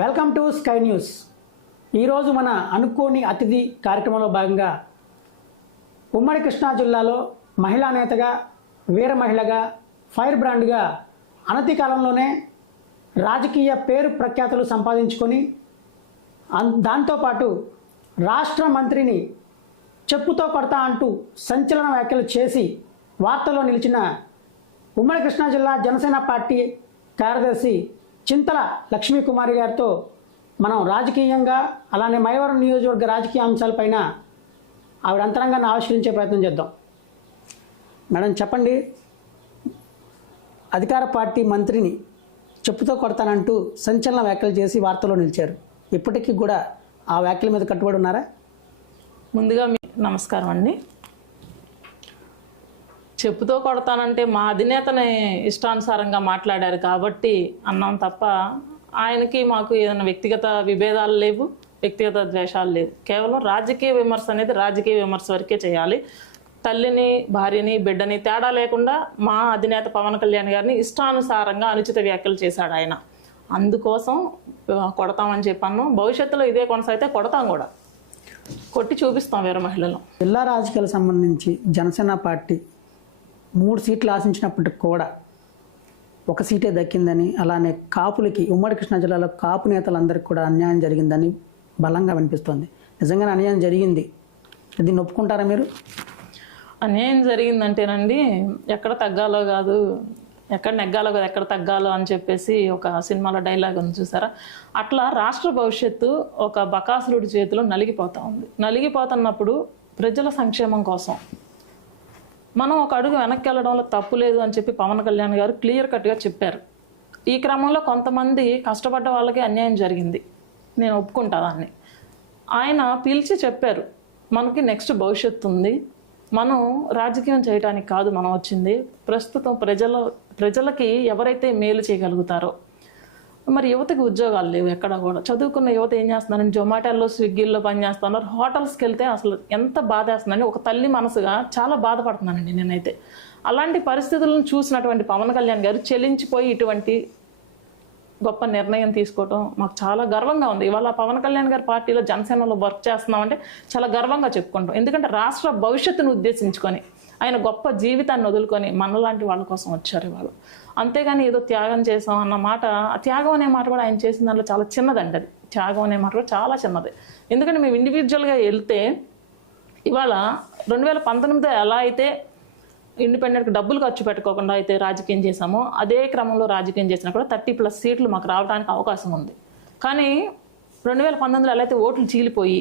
Welcome to sky news. ఈరోజు మన అనుకోని అతిథి కార్యక్రమంలో భాగంగా ఉమ్మడి కృష్ణా జిల్లాలో మహిళా నేతగా, వీర మహిళగా, ఫైర్ బ్రాండ్గా అనతి కాలంలోనే రాజకీయ పేరు ప్రఖ్యాతులు సంపాదించుకొని దాంతోపాటు రాష్ట్ర మంత్రిని చెప్పుతో కొడతా అంటూ సంచలన వ్యాఖ్యలు చేసి వార్తల్లో నిలిచిన ఉమ్మడి కృష్ణా జిల్లా జనసేన పార్టీ కార్యదర్శి చింతల లక్ష్మీకుమారి గారితో మనం రాజకీయంగా అలానే మైలవరం నియోజకవర్గ రాజకీయ అంశాలపైన ఆవిడ అంతరంగాన్ని ఆవిష్కరించే ప్రయత్నం చేద్దాం. మేడం చెప్పండి, అధికార పార్టీ మంత్రిని చెప్పుతో కొడతానంటూ సంచలన వ్యాఖ్యలు చేసి వార్తల్లో నిలిచారు. ఇప్పటికీ కూడా ఆ వ్యాఖ్యల మీద కట్టుబడి ఉన్నారా? ముందుగా నమస్కారం అండి. చెప్పుతో కొడతానంటే మా అధినేతని ఇష్టానుసారంగా మాట్లాడారు కాబట్టి అన్నాం తప్ప ఆయనకి మాకు ఏదైనా వ్యక్తిగత విభేదాలు లేవు, వ్యక్తిగత ద్వేషాలు లేవు. కేవలం రాజకీయ విమర్శ అనేది రాజకీయ విమర్శ వరకే చేయాలి. తల్లిని, భార్యని, బిడ్డని తేడా లేకుండా మా అధినేత పవన్ కళ్యాణ్ గారిని ఇష్టానుసారంగా అనుచిత వ్యాఖ్యలు చేశాడు ఆయన. అందుకోసం కొడతామని చెప్పాను. భవిష్యత్తులో ఇదే కొనసాగితే కొడతాం కూడా, కొట్టి చూపిస్తాం వీర మహిళలు. జిల్లా రాజకీయాలకు సంబంధించి జనసేన పార్టీ 3 సీట్లు ఆశించినప్పటికి కూడా 1 సీటే దక్కిందని, అలానే కాపులకి ఉమ్మడి కృష్ణా జిల్లాలో కాపు నేతలందరికీ కూడా అన్యాయం జరిగిందని బలంగా వినిపిస్తోంది. నిజంగానే అన్యాయం జరిగింది, దీన్ని ఒప్పుకుంటారా మీరు? అన్యాయం జరిగిందంటేనండి, ఎక్కడ తగ్గాలో కాదు, ఎక్కడ నెగ్గాలో కాదు, ఎక్కడ తగ్గాలో అని చెప్పేసి ఒక సినిమాలో డైలాగ్ ఉంది చూసారా? అట్లా రాష్ట్ర భవిష్యత్తు ఒక బకాసురుడి చేతిలో నలిగిపోతూ ఉంది. నలిగిపోతున్నప్పుడు ప్రజల సంక్షేమం కోసం మనం ఒక అడుగు వెనక్కి వెళ్ళడంలో తప్పు లేదు అని చెప్పి పవన్ కళ్యాణ్ గారు క్లియర్ కట్గా చెప్పారు. ఈ క్రమంలో కొంతమంది కష్టపడ్డ వాళ్ళకి అన్యాయం జరిగింది, నేను ఒప్పుకుంటా దాన్ని. ఆయన పిలిచి చెప్పారు, మనకి నెక్స్ట్ భవిష్యత్తు ఉంది, మనం రాజకీయం చేయడానికి కాదు మనం వచ్చింది, ప్రస్తుతం ప్రజలకి ఎవరైతే మేలు చేయగలుగుతారో. మరి యువతకి ఉద్యోగాలు లేవు ఎక్కడ కూడా. చదువుకున్న యువత ఏం చేస్తున్నారని జొమాటోలో, స్విగ్గీల్లో పనిచేస్తున్నారు. హోటల్స్కి వెళ్తే అసలు ఎంత బాధేస్తుందని ఒక తల్లి మనసుగా చాలా బాధపడుతున్నానండి నేనైతే. అలాంటి పరిస్థితులను చూసినటువంటి పవన్ కళ్యాణ్ గారు చెలించిపోయి ఇటువంటి గొప్ప నిర్ణయం తీసుకోవటం మాకు చాలా గర్వంగా ఉంది. ఇవాళ పవన్ కళ్యాణ్ గారి పార్టీలో జనసేనలో వర్క్ చేస్తున్నామంటే చాలా గర్వంగా చెప్పుకుంటాం. ఎందుకంటే రాష్ట్ర భవిష్యత్తును ఉద్దేశించుకొని ఆయన గొప్ప జీవితాన్ని వదులుకొని మనలాంటి వాళ్ళ కోసం వచ్చారు ఇవాళ. అంతేగాని ఏదో త్యాగం చేసాం అన్న మాట, త్యాగం అనే మాట కూడా ఆయన చేసిన దాంట్లో చాలా చిన్నదండి. అది త్యాగం అనే మాట కూడా చాలా చిన్నది. ఎందుకంటే మేము ఇండివిజువల్గా వెళ్తే ఇవాళ 2019 ఎలా అయితే ఇండిపెండెంట్గా డబ్బులు ఖర్చు పెట్టుకోకుండా అయితే రాజకీయం చేశామో, అదే క్రమంలో రాజకీయం చేసినా కూడా 30+ సీట్లు మాకు రావడానికి అవకాశం ఉంది. కానీ 2019లో ఎలా అయితే ఓట్లు చీలిపోయి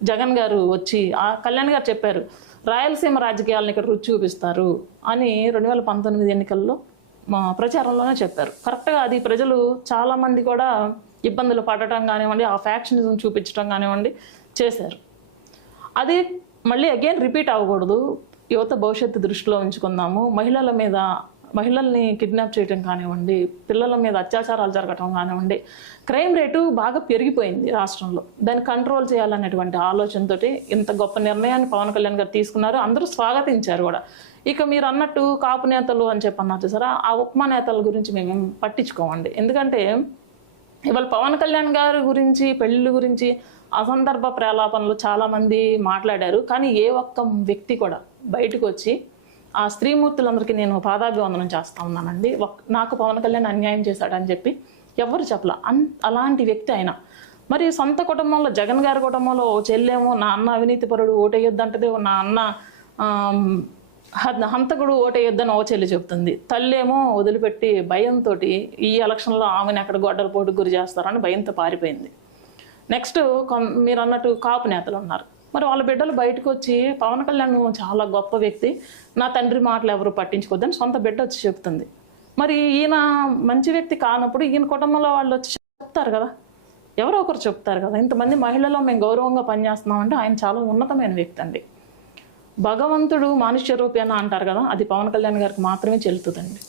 జగన్ గారు వచ్చి కళ్యాణ్ గారు చెప్పారు, రాయలసీమ రాజకీయాలను ఇక్కడ రుచి చూపిస్తారు అని 2019 ఎన్నికల్లో మా ప్రచారంలోనే చెప్పారు. కరెక్ట్గా అది ప్రజలు చాలామంది కూడా ఇబ్బందులు పడటం కానివ్వండి, ఆ ఫ్యాక్షనిజం చూపించడం కానివ్వండి చేశారు. అది మళ్ళీ అగైన్ రిపీట్ అవ్వకూడదు. యువత భవిష్యత్తు దృష్టిలో ఉంచుకుందాము. మహిళల్ని కిడ్నాప్ చేయడం కానివ్వండి, పిల్లల మీద అత్యాచారాలు జరగటం కానివ్వండి, క్రైమ్ రేటు బాగా పెరిగిపోయింది రాష్ట్రంలో. దాన్ని కంట్రోల్ చేయాలనేటువంటి ఆలోచనతో ఇంత గొప్ప నిర్ణయాన్ని పవన్ కళ్యాణ్ గారు తీసుకున్నారు. అందరూ స్వాగతించారు కూడా. ఇక మీరు అన్నట్టు కాపు నేతలు అని చెప్పి అన్నారు చూసారా, ఆ ఉప్మా నేతల గురించి మేమేం పట్టించుకోమండి. ఎందుకంటే ఇవాళ పవన్ కళ్యాణ్ గారి గురించి, పెళ్లి గురించి అసందర్భ ప్రలాపనలు చాలామంది మాట్లాడారు. కానీ ఏ ఒక్క వ్యక్తి కూడా బయటకు వచ్చి ఆ స్త్రీమూర్తులందరికీ నేను పాదాభివందనం చేస్తా ఉన్నానండి, నాకు పవన్ కళ్యాణ్ అన్యాయం చేశాడని చెప్పి ఎవరు చెప్పలా. అలాంటి వ్యక్తి ఆయన. మరి సొంత కుటుంబంలో, జగన్ గారి కుటుంబంలో చెల్లేమో నా అన్న అవినీతి పరుడు ఓటేయొద్దంటది, నా అన్న హంతకుడు ఓటేయొద్దని ఓ చెల్లి చెప్తుంది. తల్లేమో వదిలిపెట్టి భయంతో ఈ ఎలక్షన్లో ఆమెను ఎక్కడ గొడ్డల పోటుకు గురి చేస్తారని భయంతో పారిపోయింది. నెక్స్ట్ మీరు అన్నట్టు కాపు నేతలు ఉన్నారు. మరి వాళ్ళ బిడ్డలు బయటకు వచ్చి పవన్ కళ్యాణ్ చాలా గొప్ప వ్యక్తి, నా తండ్రి మాటలు ఎవరు పట్టించుకోవద్దని సొంత బిడ్డ వచ్చి చెప్తుంది. మరి ఈయన మంచి వ్యక్తి కానప్పుడు ఈయన కుటుంబంలో వాళ్ళు వచ్చి చెప్తారు కదా, ఎవరో ఒకరు చెప్తారు కదా. ఇంతమంది మహిళలో మేము గౌరవంగా పనిచేస్తున్నామంటే ఆయన చాలా ఉన్నతమైన వ్యక్తి అండి. భగవంతుడు మానుష్య రూపేణ అంటారు కదా, అది పవన్ కళ్యాణ్ గారికి మాత్రమే చెల్లుతుందండి.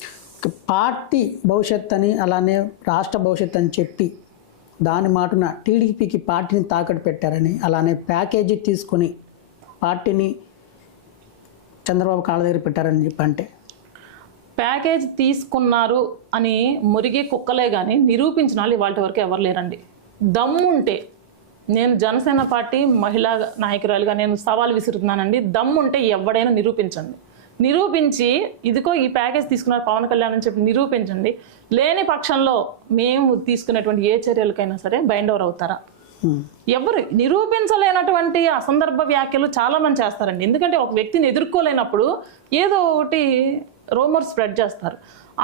పార్టీ భవిష్యత్ అని, అలానే రాష్ట్ర భవిష్యత్ అని చెప్పి దాని మాటున టీడీపీకి పార్టీని తాకట్టు పెట్టారని, అలానే ప్యాకేజీ తీసుకొని పార్టీని చంద్రబాబు కాళ్ళ దగ్గర పెట్టారని చెప్పి అంటే ప్యాకేజ్ తీసుకున్నారు అని మురిగే కుక్కలే కానీ నిరూపించిన వాళ్ళు ఇవాళ వరకు ఎవరు లేరండి. దమ్ముంటే, నేను జనసేన పార్టీ మహిళా నాయకురాలుగా నేను సవాల్ విసురుతున్నానండి, దమ్ముంటే ఎవడైనా నిరూపించండి. నిరూపించి ఇదిగో ఈ ప్యాకేజ్ తీసుకున్నారు పవన్ కళ్యాణ్ అని చెప్పి నిరూపించండి. లేని పక్షంలో మేము తీసుకునేటువంటి ఏ చర్యలకైనా సరే బైండ్ ఓవర్ అవుతారా? ఎవరు నిరూపించలేనటువంటి అసందర్భ వ్యాఖ్యలు చాలా మంది చేస్తారండి. ఎందుకంటే ఒక వ్యక్తిని ఎదుర్కోలేనప్పుడు ఏదో ఒకటి రూమర్ స్ప్రెడ్ చేస్తారు.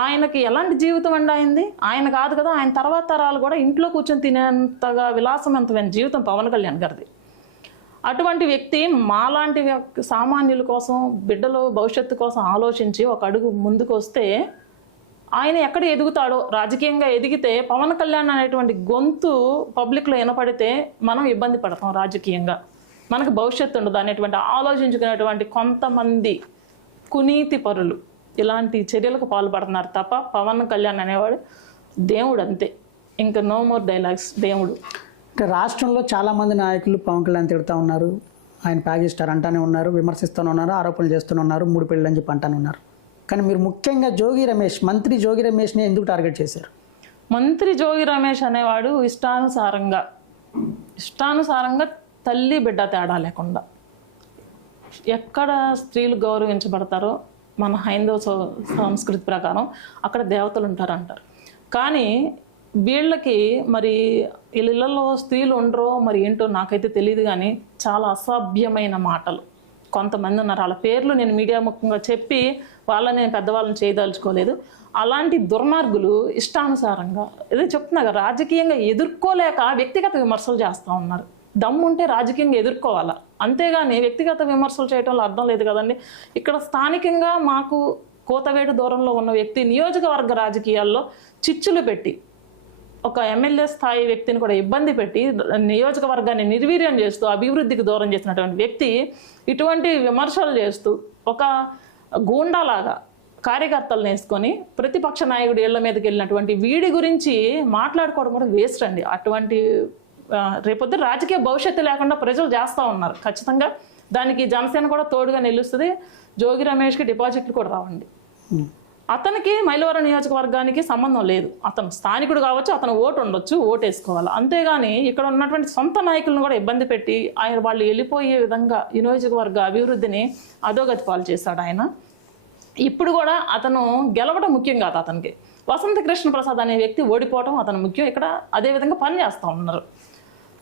ఆయనకి ఎలాంటి జీవితం అండి అయింది? ఆయన కాదు కదా, ఆయన తర్వాత తరాలు కూడా ఇంట్లో కూర్చొని తినేంతగా విలాసవంతమైన జీవితం పవన్ కళ్యాణ్ గారిది. అటువంటి వ్యక్తి మాలాంటి సామాన్యుల కోసం, బిడ్డల భవిష్యత్తు కోసం ఆలోచించి ఒక అడుగు ముందుకు వస్తే ఆయన ఎక్కడ ఎదుగుతాడో, రాజకీయంగా ఎదిగితే పవన్ కళ్యాణ్ అనేటువంటి గొంతు పబ్లిక్లో వినపడితే మనం ఇబ్బంది పడతాం, రాజకీయంగా మనకు భవిష్యత్తు ఉండదు అనేటువంటి ఆలోచించుకునేటువంటి కొంతమంది కునీతి పరులు ఇలాంటి చర్యలకు పాల్పడుతున్నారు తప్ప పవన్ కళ్యాణ్ అనేవాడు దేవుడు అంతే, ఇంకా నో మోర్ డైలాగ్స్, దేవుడు. అంటే రాష్ట్రంలో చాలామంది నాయకులు పవన్ కళ్యాణ్ తిడుతూ ఉన్నారు, ఆయన ప్యాకేజ్ స్టార్ అంటానే ఉన్నారు, విమర్శిస్తూనే ఉన్నారు, ఆరోపణలు చేస్తూనే ఉన్నారు, 3 పెళ్ళి అని చెప్పి అంటానే ఉన్నారు. కానీ మీరు ముఖ్యంగా మంత్రి జోగి రమేష్ని ఎందుకు టార్గెట్ చేశారు? మంత్రి జోగి రమేష్ అనేవాడు ఇష్టానుసారంగా తల్లి బిడ్డ తేడా లేకుండా ఎక్కడ స్త్రీలు గౌరవించబడతారో మన హైందవ సంస్కృతి ప్రకారం అక్కడ దేవతలు ఉంటారంటారు. కానీ వీళ్ళకి మరి ఇళ్ళల్లో స్త్రీలు ఉండరో మరి ఏంటో నాకైతే తెలియదు, కానీ చాలా అసభ్యమైన మాటలు కొంతమంది ఉన్నారు. వాళ్ళ పేర్లు నేను మీడియా ముఖంగా చెప్పి వాళ్ళని నేను పెద్దవాళ్ళని చేయదలుచుకోలేదు. అలాంటి దుర్మార్గులు ఇష్టానుసారంగా ఇదే చెప్తున్నా కదా, రాజకీయంగా ఎదుర్కోలేక వ్యక్తిగత విమర్శలు చేస్తూ ఉన్నారు. దమ్ముంటే రాజకీయంగా ఎదుర్కోవాలా, అంతేగాని వ్యక్తిగత విమర్శలు చేయడంలో అర్థం లేదు కదండి. ఇక్కడ స్థానికంగా మాకు కోతవేటు దూరంలో ఉన్న వ్యక్తి నియోజకవర్గ రాజకీయాల్లో చిచ్చులు పెట్టి ఒక ఎమ్మెల్యే స్థాయి వ్యక్తిని కూడా ఇబ్బంది పెట్టి నియోజకవర్గాన్ని నిర్వీర్యం చేస్తూ అభివృద్ధికి దూరం చేసినటువంటి వ్యక్తి ఇటువంటి విమర్శలు చేస్తూ ఒక గూండాలాగా కార్యకర్తలను వేసుకొని ప్రతిపక్ష నాయకుడు ఇళ్ల మీదకి వెళ్ళినటువంటి వీడి గురించి మాట్లాడుకోవడం కూడా వేస్ట్ అండి. అటువంటి రేపొద్దు రాజకీయ భవిష్యత్తు లేకుండా ప్రజలు చేస్తూ ఉన్నారు. ఖచ్చితంగా దానికి జనసేన కూడా తోడుగా నిలుస్తుంది. జోగి రమేష్కి డిపాజిట్లు కూడా రావండి. అతనికి మైలవరం నియోజకవర్గానికి సంబంధం లేదు. అతను స్థానికుడు కావచ్చు, అతను ఓటు ఉండొచ్చు, ఓటు వేసుకోవాలి. అంతేగాని ఇక్కడ ఉన్నటువంటి సొంత నాయకులను కూడా ఇబ్బంది పెట్టి వాళ్ళు వెళ్ళిపోయే విధంగా ఈ నియోజకవర్గ అభివృద్ధిని అధోగతి పాలు చేశాడు ఆయన. ఇప్పుడు కూడా అతను గెలవడం ముఖ్యం కాదు అతనికి. వసంత కృష్ణ ప్రసాద్ అనే వ్యక్తి ఓడిపోవడం అతను ముఖ్యం. ఇక్కడ అదేవిధంగా పనిచేస్తూ ఉన్నారు.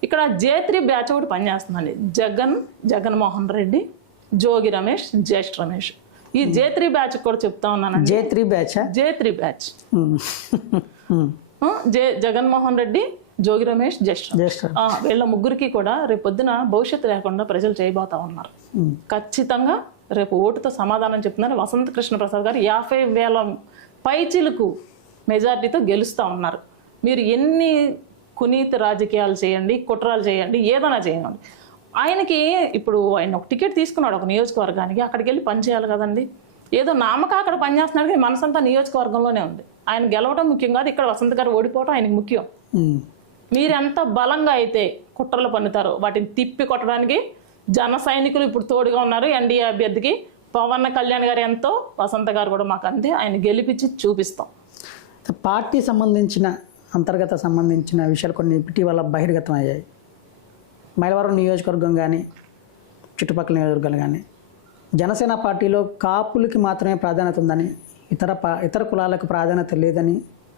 ఇక్కడ J3 బ్యాచ్ ఒకటి పనిచేస్తుందండి. జగన్మోహన్ రెడ్డి, జోగి రమేష్, జ్యేష్ఠ రమేష్. ఈ J3 బ్యాచ్ కూడా చెప్తా ఉన్నాను. J3 బ్యాచ్ జగన్మోహన్ రెడ్డి, జోగి రమేష్, జ్యేష్ఠ వీళ్ళ ముగ్గురికి కూడా రేపు పొద్దున భవిష్యత్తు లేకుండా ప్రజలు చేయబోతా ఉన్నారు. ఖచ్చితంగా రేపు ఓటుతో సమాధానం చెప్తున్నారు. వసంత కృష్ణ ప్రసాద్ గారు 50,000 పైచిలకు మెజార్టీతో గెలుస్తూ ఉన్నారు. మీరు ఎన్ని కునీతి రాజకీయాలు చేయండి, కుట్రాలు చేయండి, ఏదైనా చేయండి. ఆయనకి ఇప్పుడు ఆయన ఒక టికెట్ తీసుకున్నాడు ఒక నియోజకవర్గానికి, అక్కడికి వెళ్ళి పని చేయాలి కదండి. ఏదో నామక అక్కడ పనిచేస్తున్నాడు, కానీ మనసంతా నియోజకవర్గంలోనే ఉంది. ఆయన గెలవడం ముఖ్యం కాదు, ఇక్కడ వసంత గారు ఓడిపోవడం ఆయనకు ముఖ్యం. మీరెంత బలంగా అయితే కుట్రలు పన్నుతారో వాటిని తిప్పి కొట్టడానికి జన సైనికులు ఇప్పుడు తోడుగా ఉన్నారు. ఎన్డీఏ అభ్యర్థికి పవన్ కళ్యాణ్ గారు ఎంతో, వసంత గారు కూడా మాకు అంతే. ఆయన గెలిపించి చూపిస్తాం. పార్టీ అంతర్గత సంబంధించిన విషయాలు కొన్ని ఇటీవల బహిర్గతం అయ్యాయి. మైలవరం నియోజకవర్గం కానీ చుట్టుపక్కల నియోజకవర్గాలు కానీ జనసేన పార్టీలో కాపులకి మాత్రమే ప్రాధాన్యత ఉందని, ఇతర కులాలకు ప్రాధాన్యత లేదని,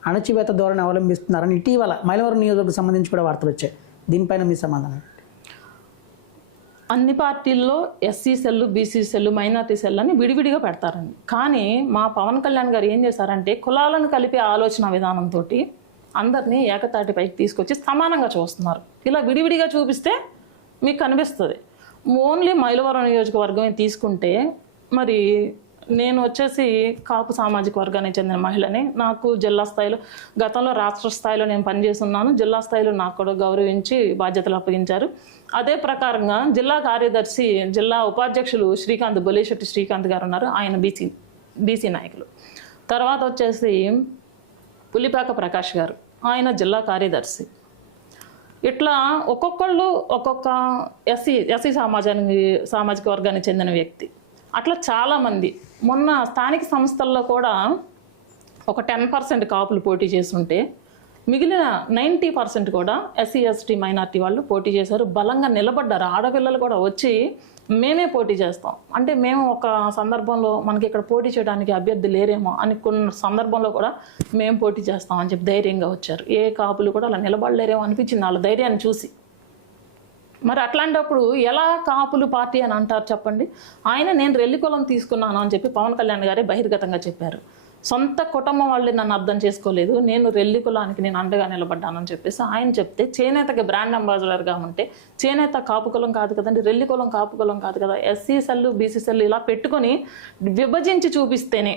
అణచివేత ధోరణి అవలంబిస్తున్నారని ఇటీవల మైలవరం నియోజకవర్గం సంబంధించి కూడా వార్తలు వచ్చాయి. దీనిపైన మీ సమాధానం? అన్ని పార్టీల్లో SC cell, BC cell, minority cell అని విడివిడిగా పెడతారండి. కానీ మా పవన్ కళ్యాణ్ గారు ఏం చేశారంటే కులాలను కలిపే ఆలోచన విధానంతో అందరినీ ఏకతాటిపైకి తీసుకొచ్చి సమానంగా చూస్తున్నారు. ఇలా విడివిడిగా చూపిస్తే మీకు కనిపిస్తుంది. ఓన్లీ మైలవరం నియోజకవర్గం తీసుకుంటే మరి నేను వచ్చేసి కాపు సామాజిక వర్గానికి చెందిన మహిళని. నాకు జిల్లా స్థాయిలో, గతంలో రాష్ట్ర స్థాయిలో నేను పనిచేస్తున్నాను. జిల్లా స్థాయిలో నాకు కూడా గౌరవించి బాధ్యతలు అప్పగించారు. అదే ప్రకారంగా జిల్లా కార్యదర్శి, జిల్లా ఉపాధ్యక్షులు బొలేశెట్టి శ్రీకాంత్ గారు ఉన్నారు. ఆయన బీసీ నాయకులు. తర్వాత వచ్చేసి పులిపాక ప్రకాష్ గారు, ఆయన జిల్లా కార్యదర్శి. ఇట్లా ఒక్కొక్కళ్ళు ఒక్కొక్క ఎస్సీ సామాజిక వర్గానికి చెందిన వ్యక్తి. అట్లా చాలామంది మొన్న స్థానిక సంస్థల్లో కూడా ఒక 10% కాపులు పోటీ చేస్తుంటే మిగిలిన 90% కూడా ఎస్సీ ఎస్టీ మైనార్టీ వాళ్ళు పోటీ చేశారు, బలంగా నిలబడ్డారు. ఆడపిల్లలు కూడా వచ్చి మేమే పోటీ చేస్తాం అంటే, మేము ఒక సందర్భంలో మనకి ఇక్కడ పోటీ చేయడానికి అభ్యర్థి లేరేమో అని కొన్ని సందర్భంలో కూడా మేము పోటీ చేస్తాం అని చెప్పి ధైర్యంగా వచ్చారు. ఏ కాపులు కూడా అలా నిలబడలేరేమో అనిపించింది వాళ్ళ ధైర్యాన్ని చూసి. మరి అట్లాంటప్పుడు ఎలా కాపులు పార్టీ అని అంటారు చెప్పండి? నేను రెల్లి కులం తీసుకున్నాను అని చెప్పి పవన్ కళ్యాణ్ గారే బహిర్గతంగా చెప్పారు. సొంత కుటుంబం వాళ్ళు నన్ను అర్థం చేసుకోలేదు, నేను రెల్లి కులానికి నేను అండగా నిలబడ్డానని చెప్పేసి ఆయన చెప్తే, చేనేతకి బ్రాండ్ అంబాసిడర్గా ఉంటే చేనేత కాపు కులం కాదు కదండి, రెల్లి కులం కాపు కులం కాదు కదా, ఎస్సీ సెల్లు బీసీ సెల్లు ఇలా పెట్టుకొని విభజించి చూపిస్తేనే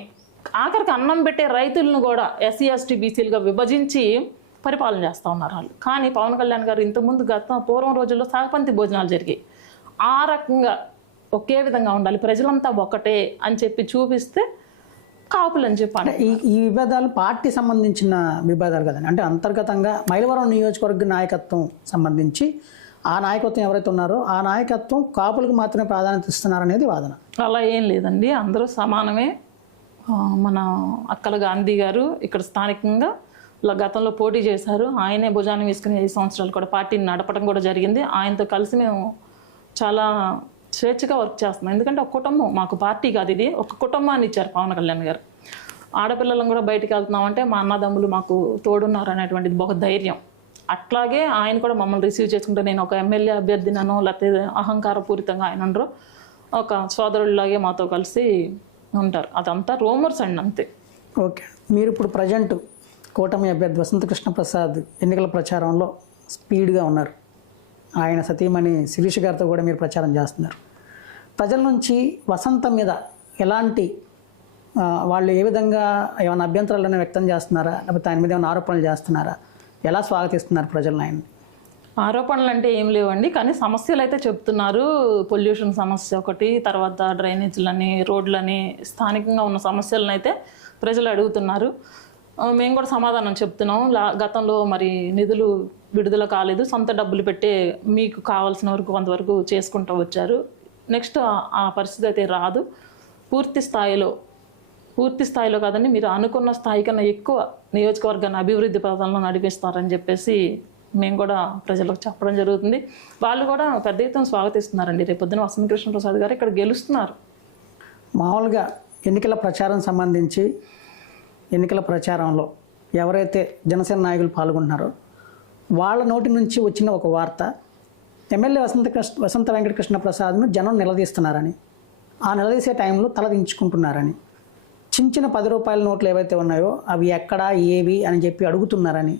ఆఖరికి అన్నం పెట్టే రైతులను కూడా ఎస్సీ ఎస్టీ బీసీలుగా విభజించి పరిపాలన చేస్తూ ఉన్నారు వాళ్ళు. కానీ పవన్ కళ్యాణ్ గారు ఇంతకుముందు పూర్వం రోజుల్లో సాగపంతి భోజనాలు జరిగాయి, ఆ రకంగా ఒకే విధంగా ఉండాలి, ప్రజలంతా ఒకటే అని చెప్పి చూపిస్తే కాపులు అని చెప్పాలి. ఈ విభేదాలు పార్టీ సంబంధించిన విభేదాలు కదండి, అంటే అంతర్గతంగా మైలవరం నియోజకవర్గ నాయకత్వం సంబంధించి ఆ నాయకత్వం ఎవరైతే ఉన్నారో ఆ నాయకత్వం కాపులకు మాత్రమే ప్రాధాన్యత ఇస్తున్నారనేది వాదన. అలా ఏం లేదండి, అందరూ సమానమే. మన అక్కల గాంధీ గారు ఇక్కడ స్థానికంగా గతంలో పోటీ చేశారు, ఆయనే భుజాన్ని వేసుకుని 5 సంవత్సరాలు కూడా పార్టీని నడపడం కూడా జరిగింది. ఆయనతో కలిసి మేము చాలా స్వేచ్ఛగా వర్క్ చేస్తున్నాం. ఎందుకంటే ఒక కుటుంబం, మాకు పార్టీ కాదు ఇది, ఒక కుటుంబాన్ని ఇచ్చారు పవన్ కళ్యాణ్ గారు. ఆడపిల్లలను కూడా బయటికి వెళ్తున్నామంటే మా అన్నదమ్ములు మాకు తోడున్నారు అనేటువంటిది ఒక ధైర్యం. అట్లాగే ఆయన కూడా మమ్మల్ని రిసీవ్ చేసుకుంటే, నేను ఒక ఎమ్మెల్యే అభ్యర్థినో లేకపోతే అహంకారపూరితంగా ఆయన ఉండరు, ఒక సోదరుడిలాగే మాతో కలిసి ఉంటారు. అదంతా రూమర్స్ అండి, అంతే. ఓకే, మీరు ఇప్పుడు ప్రజెంట్ కూటమి అభ్యర్థి వసంత కృష్ణ ప్రసాద్ ఎన్నికల ప్రచారంలో స్పీడ్గా ఉన్నారు. ఆయన సతీమణి శిరీష గారితో కూడా మీరు ప్రచారం చేస్తున్నారు. ప్రజల నుంచి వసంత మీద ఎలాంటి వాళ్ళు ఏ విధంగా ఏమైనా అభ్యంతరాలను వ్యక్తం చేస్తున్నారా, లేకపోతే ఆయన మీద ఏమైనా ఆరోపణలు చేస్తున్నారా, ఎలా స్వాగతిస్తున్నారు ప్రజలను ఆయన? ఆరోపణలు అంటే ఏం లేవండి, కానీ సమస్యలు అయితే చెప్తున్నారు. పొల్యూషన్ సమస్య ఒకటి, తర్వాత డ్రైనేజీలని, రోడ్లని, స్థానికంగా ఉన్న సమస్యలను అయితే ప్రజలు అడుగుతున్నారు. మేము కూడా సమాధానం చెప్తున్నాం. గతంలో మరి నిధులు విడుదల కాలేదు, సొంత డబ్బులు పెట్టే మీకు కావాల్సిన వరకు కొంతవరకు చేసుకుంటూ వచ్చారు. నెక్స్ట్ ఆ పరిస్థితి అయితే రాదు. పూర్తి స్థాయిలో కాదండి, మీరు అనుకున్న స్థాయి కన్నా ఎక్కువ నియోజకవర్గాన్ని అభివృద్ధి పథంలో నడిపిస్తారని చెప్పేసి మేము కూడా ప్రజలకు చెప్పడం జరుగుతుంది. వాళ్ళు కూడా పెద్ద ఎత్తున స్వాగతిస్తున్నారండి. రేపొద్దున వసంత కృష్ణ ప్రసాద్ గారు ఇక్కడ గెలుస్తున్నారు. మామూలుగా ఎన్నికల ప్రచారం సంబంధించి ఎన్నికల ప్రచారంలో ఎవరైతే జనసేన నాయకులు పాల్గొంటున్నారో వాళ్ళ నోటి నుంచి వచ్చిన ఒక వార్త, ఎమ్మెల్యే వసంత వెంకటకృష్ణ ప్రసాద్ను జనం నిలదీస్తున్నారని, ఆ నిలదీసే టైంలో తలదించుకుంటున్నారని, చిన్న 10 రూపాయల నోట్లు ఏవైతే ఉన్నాయో అవి ఎక్కడా ఏవి అని చెప్పి అడుగుతున్నారని,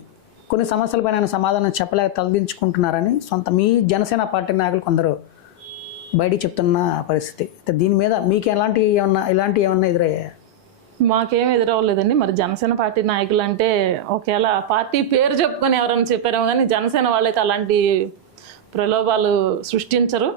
కొన్ని సమస్యలపైన ఆయన సమాధానం చెప్పలేక తలదించుకుంటున్నారని మీ జనసేన పార్టీ నాయకులు కొందరు బయటికి చెప్తున్న పరిస్థితి. దీని మీద మీకు ఇలాంటి ఏమన్నా ఎదురయ్యాయా? మాకేం ఎదురవ్వలేదండి. మరి జనసేన పార్టీ నాయకులు అంటే ఒకవేళ పార్టీ పేరు చెప్పుకొని ఎవరైనా చెప్పారేమో, కానీ జనసేన వాళ్ళైతే అలాంటి ప్రలోభాలు సృష్టించరు.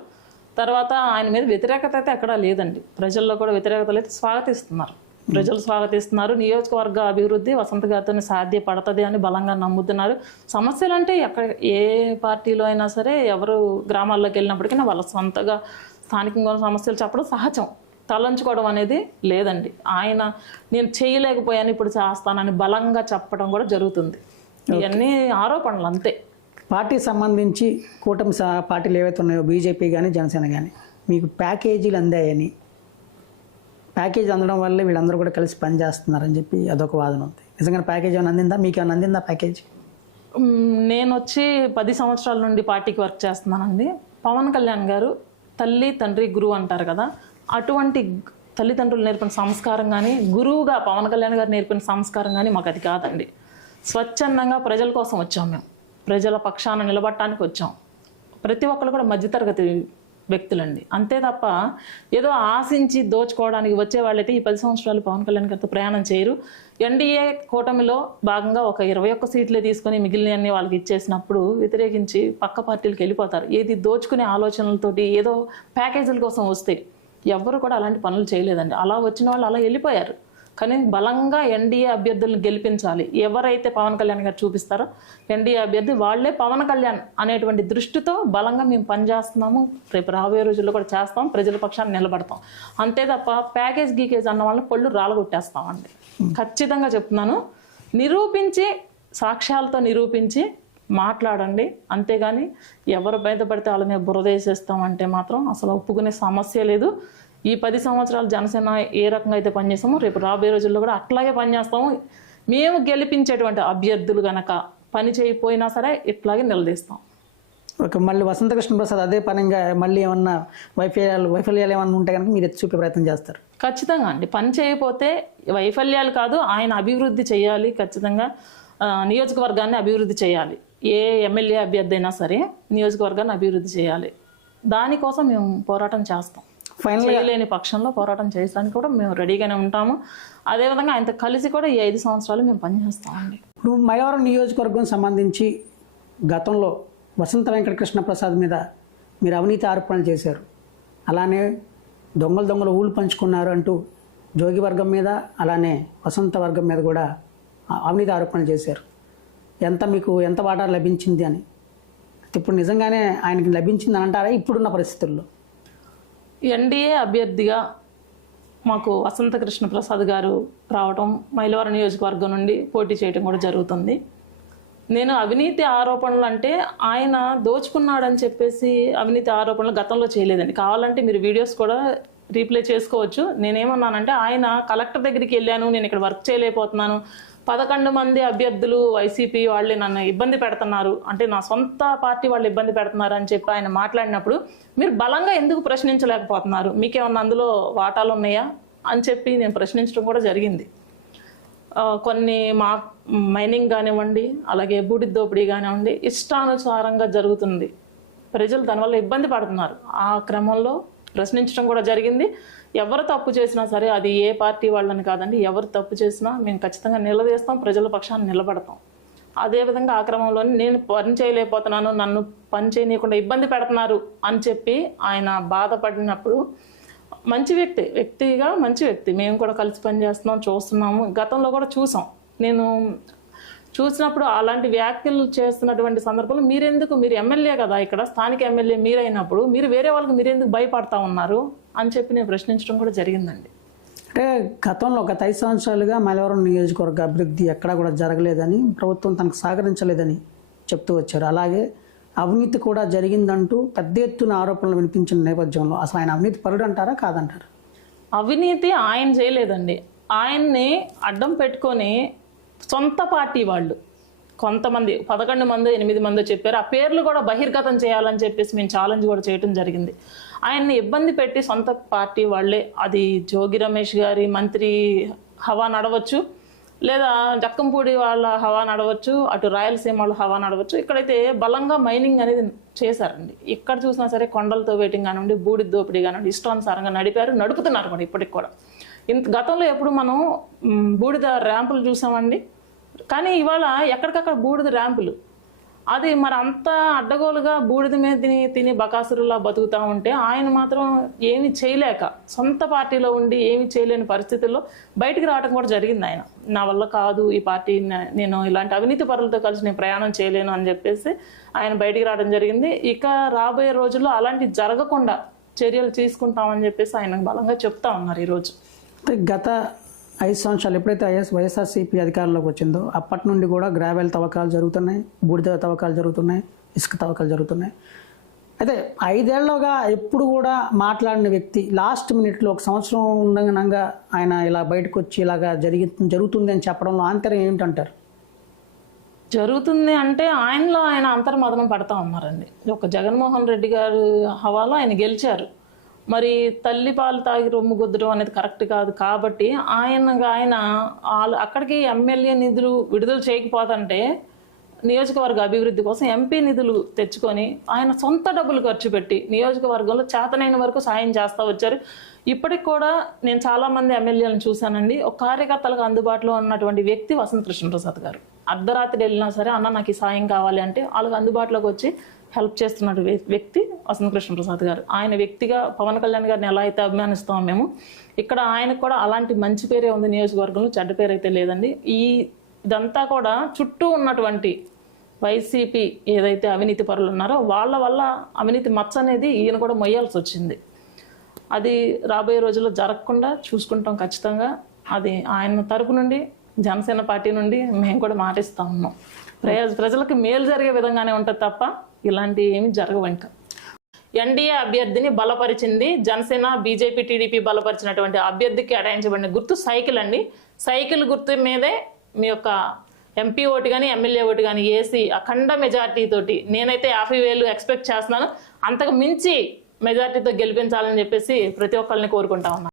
తర్వాత ఆయన మీద వ్యతిరేకత అయితే ఎక్కడా లేదండి. ప్రజల్లో కూడా వ్యతిరేకతలు అయితే స్వాగతిస్తున్నారు, ప్రజలు స్వాగతిస్తున్నారు. నియోజకవర్గ అభివృద్ధి వసంత గారితో సాధ్యపడుతుంది అని బలంగా నమ్ముతున్నారు. సమస్యలు అంటే ఏ పార్టీలో అయినా సరే ఎవరు గ్రామాల్లోకి వెళ్ళినప్పటికీ వాళ్ళ సొంతగా స్థానికంగా ఉన్న సమస్యలు చెప్పడం సహజం, తలంచుకోవడం అనేది లేదండి. ఆయన నేను చేయలేకపోయాను ఇప్పుడు చేస్తానని బలంగా చెప్పడం కూడా జరుగుతుంది. ఇవన్నీ ఆరోపణలు అంతే. పార్టీ సంబంధించి కూటమి పార్టీలు ఏవైతే ఉన్నాయో బీజేపీ కానీ జనసేన కానీ మీకు ప్యాకేజీలు అందాయని, ప్యాకేజీ అందడం వల్లే వీళ్ళందరూ కూడా కలిసి పనిచేస్తున్నారని చెప్పి అదొక వాదన ఉంది. నిజంగా ప్యాకేజీ ఏమైనా అందిందా? మీకు ఏమైనా అందిందా ప్యాకేజీ? నేను వచ్చి 10 సంవత్సరాల నుండి పార్టీకి వర్క్ చేస్తున్నానండి. పవన్ కళ్యాణ్ గారు తల్లి తండ్రి గురువు అంటారు కదా, అటువంటి తల్లిదండ్రులు నేర్పిన సంస్కారం కానీ, గురువుగా పవన్ కళ్యాణ్ గారు నేర్పిన సంస్కారం కానీ మాకు అది కాదండి. స్వచ్ఛందంగా ప్రజల కోసం వచ్చాం, మేము ప్రజల పక్షాన నిలబడటానికి వచ్చాం. ప్రతి ఒక్కరు కూడా మధ్యతరగతి వ్యక్తులండి, అంతే తప్ప ఏదో ఆశించి దోచుకోవడానికి వచ్చే వాళ్ళైతే ఈ 10 సంవత్సరాలు పవన్ కళ్యాణ్ గారితో ప్రయాణం చేయరు. ఎన్డీఏ కూటమిలో భాగంగా ఒక 21 సీట్లే తీసుకొని మిగిలినవన్నీ వాళ్ళకి ఇచ్చేసినప్పుడు వ్యతిరేకించి పక్క పార్టీలకు వెళ్ళిపోతారు. ఏది దోచుకునే ఆలోచనలతోటి ఏదో ప్యాకేజీల కోసం వస్తే ఎవ్వరు కూడా అలాంటి పనులు చేయలేదండి. అలా వచ్చిన వాళ్ళు అలా వెళ్ళిపోయారు. కానీ బలంగా ఎన్డీఏ అభ్యర్థులను గెలిపించాలి. ఎవరైతే పవన్ కళ్యాణ్ గారు చూపిస్తారో ఎన్డీఏ అభ్యర్థి వాళ్లే పవన్ కళ్యాణ్ అనేటువంటి దృష్టితో బలంగా మేము పనిచేస్తున్నాము. రేపు రాబోయే రోజుల్లో కూడా చేస్తాం, ప్రజల పక్షాన్ని నిలబడతాం. అంతే తప్ప ప్యాకేజ్ గీకేజ్ అన్న వాళ్ళని పళ్ళు రాలగొట్టేస్తామండి. ఖచ్చితంగా చెప్తున్నాను. నిరూపించి, సాక్ష్యాలతో నిరూపించి మాట్లాడండి. అంతేగాని ఎవరు బయటపడితే వాళ్ళ మీద బురద వేసేస్తామంటే మాత్రం అసలు ఒప్పుకునే సమస్య లేదు. ఈ 10 సంవత్సరాలు జనసేన ఏ రకంగా అయితే పనిచేస్తామో రేపు రాబోయే రోజుల్లో కూడా అట్లాగే పనిచేస్తాము. మేము గెలిపించేటువంటి అభ్యర్థులు గనక పని చేయకపోయినా సరే ఇట్లాగే నిలదీస్తాం. ఓకే, మళ్ళీ వసంతకృష్ణ ప్రసాద్ అదే పనిగా మళ్ళీ ఏమన్నా వైఫల్యాలు ఏమన్నా ఉంటే కనుక మీరు ఎత్తి చూపే ప్రయత్నం చేస్తారు? ఖచ్చితంగా అండి. పని చేయకపోతే వైఫల్యాలు కాదు, ఆయన అభివృద్ధి చేయాలి. ఖచ్చితంగా నియోజకవర్గాన్ని అభివృద్ధి చేయాలి. ఏ ఎమ్మెల్యే అభ్యర్థి అయినా సరే నియోజకవర్గాన్ని అభివృద్ధి చేయాలి. దానికోసం మేము పోరాటం చేస్తాం. చేయలేని పక్షంలో పోరాటం చేయడానికి కూడా మేము రెడీగానే ఉంటాము. అదేవిధంగా ఆయనతో కలిసి కూడా ఈ 5 సంవత్సరాలు మేము పనిచేస్తామండి. ఇప్పుడు మైలవరం నియోజకవర్గం సంబంధించి గతంలో వసంత వెంకటకృష్ణ ప్రసాద్ మీద మీరు అవినీతి ఆరోపణలు చేశారు. అలానే దొంగలు ఊళ్ళు పంచుకున్నారు అంటూ జోగి వర్గం మీద అలానే వసంత వర్గం మీద కూడా అవినీతి ఆరోపణలు చేశారు. మీకు ఎంత వాటా లభించింది అని. ఇప్పుడు నిజంగానే ఆయనకి లభించింది అని అంటారా ఇప్పుడున్న పరిస్థితుల్లో? ఎన్డీఏ అభ్యర్థిగా మాకు వసంత కృష్ణ ప్రసాద్ గారు రావటం, మైలవరం నియోజకవర్గం నుండి పోటీ చేయడం కూడా జరుగుతుంది. నేను అవినీతి ఆరోపణలు అంటే ఆయన దోచుకున్నాడని చెప్పేసి అవినీతి ఆరోపణలు గతంలో చేయలేదండి. కావాలంటే మీరు వీడియోస్ కూడా రీప్లే చేసుకోవచ్చు. నేనేమన్నానంటే ఆయన కలెక్టర్ దగ్గరికి వెళ్ళాను, నేను ఇక్కడ వర్క్ చేయలేకపోతున్నాను, 11 మంది అభ్యర్థులు వైసీపీ వాళ్ళే నన్ను ఇబ్బంది పెడుతున్నారు, అంటే నా సొంత పార్టీ వాళ్ళు ఇబ్బంది పెడుతున్నారు అని చెప్పి ఆయన మాట్లాడినప్పుడు మీరు బలంగా ఎందుకు ప్రశ్నించలేకపోతున్నారు, మీకేమన్నా అందులో వాటాలు ఉన్నాయా అని చెప్పి నేను ప్రశ్నించడం కూడా జరిగింది. కొన్ని మైనింగ్ కానివ్వండి, అలాగే బూడిద దోపిడీ కానివ్వండి, ఇష్టానుసారంగా జరుగుతుంది. ప్రజలు దానివల్ల ఇబ్బంది పడుతున్నారు. ఆ క్రమంలో ప్రశ్నించడం కూడా జరిగింది. ఎవరు తప్పు చేసినా సరే, అది ఏ పార్టీ వాళ్ళని కాదండి, ఎవరు తప్పు చేసినా మేము ఖచ్చితంగా నిలదీస్తాం, ప్రజల పక్షాన్ని నిలబడతాం. అదేవిధంగా ఆ క్రమంలోనే నేను పని చేయలేకపోతున్నాను, నన్ను పని చేయనీయకుండా ఇబ్బంది పెడుతున్నారు అని చెప్పి ఆయన బాధపడినప్పుడు మంచి వ్యక్తిగా మంచి వ్యక్తి, మేము కూడా కలిసి పనిచేస్తున్నాం, చూస్తున్నాము, గతంలో కూడా చూసాం. నేను చూసినప్పుడు అలాంటి వ్యాఖ్యలు చేస్తున్నటువంటి సందర్భంలో మీరు ఎమ్మెల్యే కదా, ఇక్కడ స్థానిక ఎమ్మెల్యే మీరైనప్పుడు మీరు వేరే వాళ్ళకి మీరెందుకు భయపడతా ఉన్నారు అని చెప్పి నేను ప్రశ్నించడం కూడా జరిగిందండి. అంటే గతంలో గత 5 సంవత్సరాలుగా మైలవరం నియోజకవర్గ అభివృద్ధి ఎక్కడా కూడా జరగలేదని, ప్రభుత్వం తనకు సహకరించలేదని చెప్తూ వచ్చారు. అలాగే అవినీతి కూడా జరిగిందంటూ పెద్ద ఎత్తున ఆరోపణలు వినిపించిన నేపథ్యంలో అసలు ఆయన అవినీతి పరుడు అంటారా కాదంటారా? అవినీతి ఆయన చేయలేదండి. ఆయన్ని అడ్డం పెట్టుకొని సొంత పార్టీ వాళ్ళు కొంతమంది 11 మంది 8 మంది చెప్పారు. ఆ పేర్లు కూడా బహిర్గతం చేయాలని చెప్పేసి మేము ఛాలెంజ్ కూడా చేయడం జరిగింది. ఆయన్ని ఇబ్బంది పెట్టి సొంత పార్టీ వాళ్ళే, అది జోగి రమేష్ గారి మంత్రి హవా నడవచ్చు, లేదా జక్కంపూడి వాళ్ళ హవా నడవచ్చు, అటు రాయలసీమ వాళ్ళ హవా నడవచ్చు. ఇక్కడైతే బలంగా మైనింగ్ అనేది చేశారండి. ఇక్కడ చూసినా సరే కొండలతో వేటింగ్ కానివ్వండి, బూడిద దోపిడీ కానివ్వండి, ఇష్టానుసారంగా నడుపుతున్నారు కూడా ఇప్పటికి కూడా. గతంలో ఎప్పుడు మనం బూడిద ర్యాంపులు చూసామండి, కానీ ఇవాళ ఎక్కడికక్కడ బూడిద ర్యాంపులు. అది మరి అంత అడ్డగోలుగా బూడిద మీద తిని బకాసురులా బతుకుతా ఉంటే ఆయన మాత్రం ఏమి చేయలేక, సొంత పార్టీలో ఉండి ఏమి చేయలేని పరిస్థితుల్లో బయటికి రావడం కూడా జరిగింది. ఆయన నా వల్ల కాదు ఈ పార్టీ, నేను ఇలాంటి అవినీతి పరులతో కలిసి నేను ప్రయాణం చేయలేను అని చెప్పేసి ఆయన బయటికి రావడం జరిగింది. ఇక రాబోయే రోజుల్లో అలాంటివి జరగకుండా చర్యలు తీసుకుంటామని చెప్పేసి ఆయన బలంగా చెప్తా ఉన్నారు ఈరోజు. గత 5 సంవత్సరాలు ఎప్పుడైతే వైఎస్ఆర్సీపీ అధికారంలోకి వచ్చిందో అప్పటి నుండి కూడా గ్రావెల్ తవ్వకాలు జరుగుతున్నాయి, బూడిద తవ్వకాలు జరుగుతున్నాయి, ఇసుక తవ్వకాలు జరుగుతున్నాయి. అయితే 5 ఏళ్లుగా ఎప్పుడు కూడా మాట్లాడిన వ్యక్తి లాస్ట్ మినిట్లో 1 సంవత్సరం ఉండగా ఆయన ఇలా బయటకు వచ్చి ఇలాగా జరుగుతుంది అని చెప్పడంలో ఆంతర్యం ఏమిటంటారు? జరుగుతుంది అంటే ఆయన అంతర్మదనం పడతా ఉన్నారండి. ఒక జగన్మోహన్ రెడ్డి గారు హవాలో ఆయన గెలిచారు. మరి తల్లి పాలు తాగి రొమ్ము గుద్దడం అనేది కరెక్ట్ కాదు. కాబట్టి ఆయన అక్కడికి ఎమ్మెల్యే నిధులు విడుదల చేయకపోతుంటే నియోజకవర్గ అభివృద్ధి కోసం ఎంపీ నిధులు తెచ్చుకొని ఆయన సొంత డబ్బులు ఖర్చు పెట్టి నియోజకవర్గంలో చేతనైన వరకు సాయం చేస్తూ వచ్చారు. ఇప్పటికి కూడా నేను చాలామంది ఎమ్మెల్యేలను చూశానండి. ఒక కార్యకర్తలకు అందుబాటులో ఉన్నటువంటి వ్యక్తి వసంత కృష్ణ ప్రసాద్ గారు. అర్ధరాత్రి వెళ్ళినా సరే, అన్న నాకు ఈ సాయం కావాలి అంటే వాళ్ళకి అందుబాటులోకి వచ్చి హెల్ప్ చేస్తున్న వ్యక్తి వసంత కృష్ణప్రసాద్ గారు. ఆయన వ్యక్తిగా పవన్ కళ్యాణ్ గారిని ఎలా అయితే అభిమానిస్తామో మేము, ఇక్కడ ఆయనకు కూడా అలాంటి మంచి పేరే ఉంది నియోజకవర్గంలో, చెడ్డ పేరు అయితే లేదండి. ఇదంతా కూడా చుట్టూ ఉన్నటువంటి వైసీపీ ఏదైతే అవినీతి పరులు ఉన్నారో వాళ్ళ వల్ల అవినీతి మచ్చ అనేది ఈయన కూడా మొయ్యాల్సి వచ్చింది. అది రాబోయే రోజుల్లో జరగకుండా చూసుకుంటాం ఖచ్చితంగా. అది ఆయన తరపు నుండి, జనసేన పార్టీ నుండి మేము కూడా మాటిస్తా ఉన్నాం. ప్రజలకు మేలు జరిగే విధంగానే ఉంటుంది తప్ప ఇలాంటి ఏమి జరగవు. ఇంకా ఎన్డీఏ అభ్యర్థిని బలపరిచింది జనసేన, బీజేపీ, టీడీపీ బలపరిచినటువంటి అభ్యర్థికి కేటాయించబడిన గుర్తు సైకిల్ అండి. సైకిల్ గుర్తు మీదే మీ యొక్క ఎంపీ ఓటు కానీ ఎమ్మెల్యే ఓటు కానీ వేసి అఖండ మెజార్టీ తోటి, నేనైతే 50,000 ఎక్స్పెక్ట్ చేస్తున్నాను, అంతకు మించి మెజార్టీతో గెలిపించాలని చెప్పేసి ప్రతి ఒక్కరిని కోరుకుంటా ఉన్నాను.